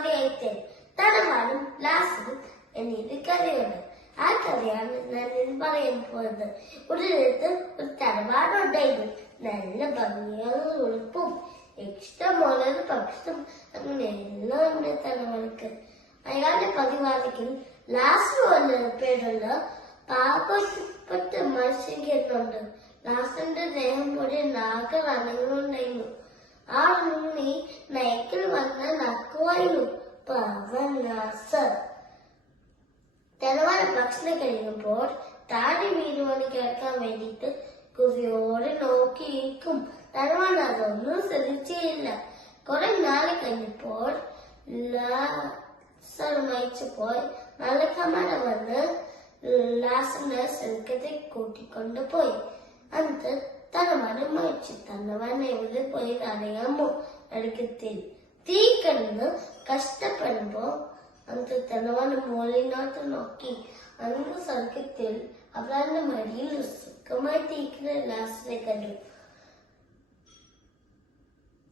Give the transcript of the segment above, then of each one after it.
അധ്യായത്തിൽ തലമാനും ലാസും എന്നീ കഥയുണ്ട് ആ കഥയാണ് ഞാൻ ഇന്ന് പറയാൻ പോകുന്നത്. ഒരു നേരത്ത് ഒരു തലവാനുണ്ടായിരുന്നു നല്ല ഭംഗിയാണ് ഉടുപ്പും ഇഷ്ടമുള്ള പക്ഷം അങ്ങനെ എല്ലാം ഉണ്ട് തലവനക്ക് അയാളുടെ പതിവാദിക്കും ലാസ്റ്റ് എന്ന പേരുള്ള പാവപ്പെട്ട മനുഷ്യൻ ലാസ്റ്റന്റെ ദേഹം പോലെ നാഗ അനങ്ങുണ്ടായിരുന്നു ആ ഉണ്ണി നയക്കിൽ വന്ന് നക്കുവായിരുന്നു പാവൻ ലാസർ തെലവാന ഭക്ഷണം കഴിയുമ്പോൾ താഴെ വീടുവാണ് കേൾക്കാൻ വേണ്ടിയിട്ട് കുതിയോടെ നോക്കിയിരിക്കും. തെലവാൻ അതൊന്നും ശ്രദ്ധിച്ചില്ല. കുറെ നാളെ കഴിഞ്ഞപ്പോൾ ലാസർ മരിച്ചപ്പോൾ നല്ല കമല വന്ന് ലാസറിന്റെ സ്വർഗത്തെ കൂട്ടിക്കൊണ്ടുപോയി എന്നിട്ട് തലവാന് മരിച്ചു. തലവാൻ എവിടെ പോയി അറിയാമോ? അടുക്കത്തിൽ. തീ കിടന്ന് കഷ്ടപ്പെടുമ്പോ അന്ന് തലവാന് മുകളിലോട്ട് നോക്കി അന്ന് സ്വർഗത്തിൽ അവളുടെ മടിയിൽ സുഖമായി തീക്കുന്ന ലാസ്റ്റിനെ കണ്ടു.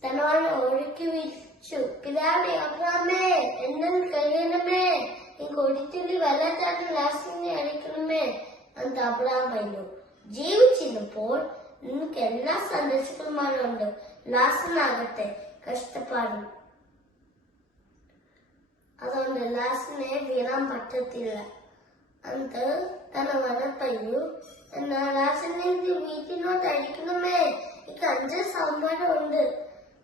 തലവാന് ഒഴുക്കി വിളിച്ചു പിതാവേ അബ്രാമേ എന്നെ കഴിയണമേ. നീ കൊടിത്തുള്ളി വല്ലാത്ത ലാസ്റ്റിനെ അടിക്കണമേ. അന്ന് അബ്രാം പറഞ്ഞു ജീവിച്ചിരുന്നപ്പോൾ നിനക്ക് എല്ലാ സന്ദർശകന്മാരുണ്ട് ലാസ്റ്റിനാകട്ടെ കഷ്ടപ്പാടും അതുകൊണ്ട് ലാസ്റ്റിനെ വീണാൻ പറ്റത്തില്ല. അന്ത് തലവന മനപ്പയ്യു ലാസ്റ്റിനെ വീട്ടിലോട്ട് അടിക്കണമേ എനിക്ക് അഞ്ച് സമ്മാനമുണ്ട്.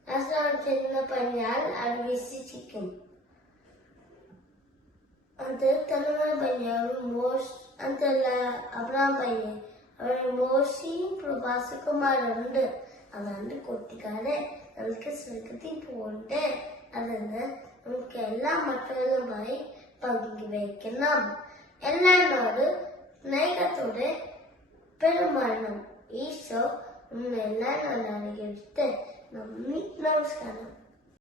ലാസ്റ്റ് ചെന്ന് പറഞ്ഞാൽ അത് വിശ്വസിക്കും അത് തലവന പയ്യാവ് മോശ് അതല്ല അബ്രാം പയ്യ അവിടെ മോശിയും പ്രഭാസകുമാരുണ്ട്. അതാണ് കുട്ടിക്കാരെ നമുക്ക് സ്വർഗത്തിൽ പോകട്ടെ. അതെന്ന് നമുക്ക് എല്ലാ മക്കളുമായി പങ്കുവയ്ക്കണം എല്ലാവരോട് സ്നേഹത്തോടെ പെരുമാറണം ഈശോ നമ്മെല്ലാം അനുഗ്രഹിച്ച് നന്ദി നമസ്കാരം